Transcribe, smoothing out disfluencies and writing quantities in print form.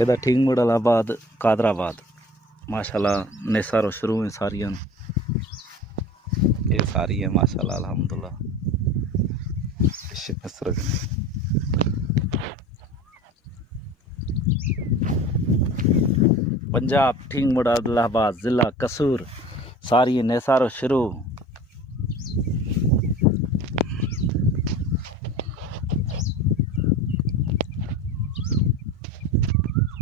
ਇਹਦਾ ਠੀਕ ਮੁੜਲਾਬਾਦ कादराबाद माशाल्लाह निसारो शुरू है सारियां ये सारी है माशाल्लाह अल्हम्दुलिल्लाह। पंजाब ठीक मुड़ादलाबाद जिला कसूर सारी निसारो शुरू